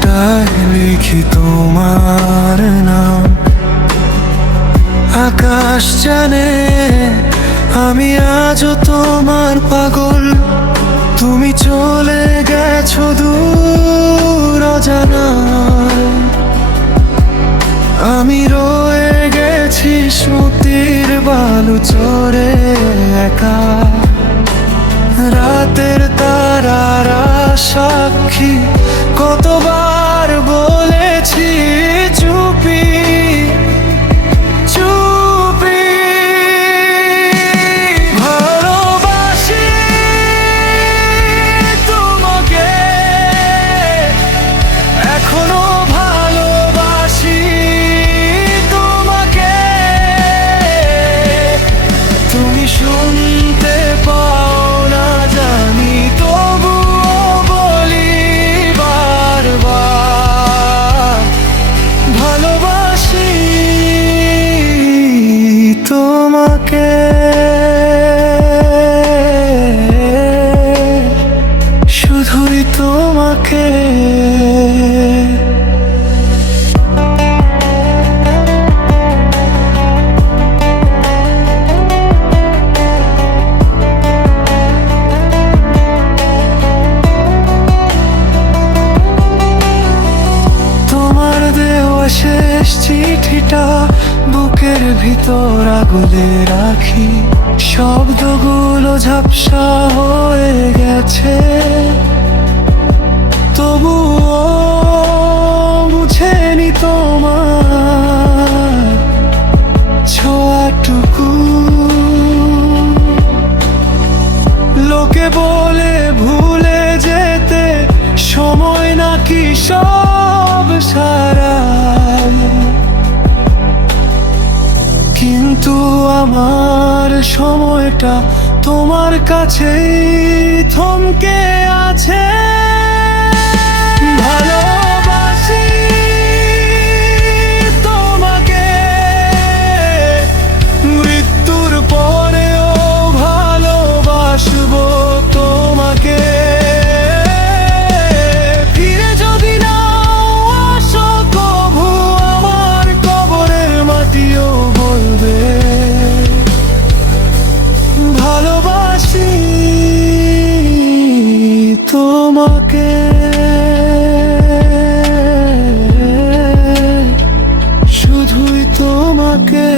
খাতায় লিখি তোমার নাম। আকাশ জানে আমি আজও তোমার পাগল। তুমি চলে গেছো দূর অজানায়, আমি রয়ে গেছি স্মৃতির বালুচরে একা। রাতের তারারা সাক্ষী, কতবার বলেছি চুপি চুপি। ভালোবাসি তোমাকে, এখনো ভালোবাসি তোমাকে। তুমি শুনতে পাও না জানি, তবুও বলি বারবার, ভালোবাসি তোমাকে, শুধুই তোমাকে। শেষ চিঠিটা বুকের ভিতর আগলে রাখি, শব্দগুলো ঝাপসা হয়ে গেছে, তবুও মুছেনি তোমার ছোঁয়াটুকু। লোকে বলে ভুলে যেতে সময় নাকি সব সারা, কিন্তু আমার সময়টা তোমার কাছেই থমকে আছে। ভালোবাসি তোমাকে, মৃত্যুর পরেও ভালোবাসবো তোমাকে। ফিরে যদি নাও আসো কভু, আমার কবরের মাটিও বলবে ভালোবাসি তোমাকে, শুধুই তোমাকে।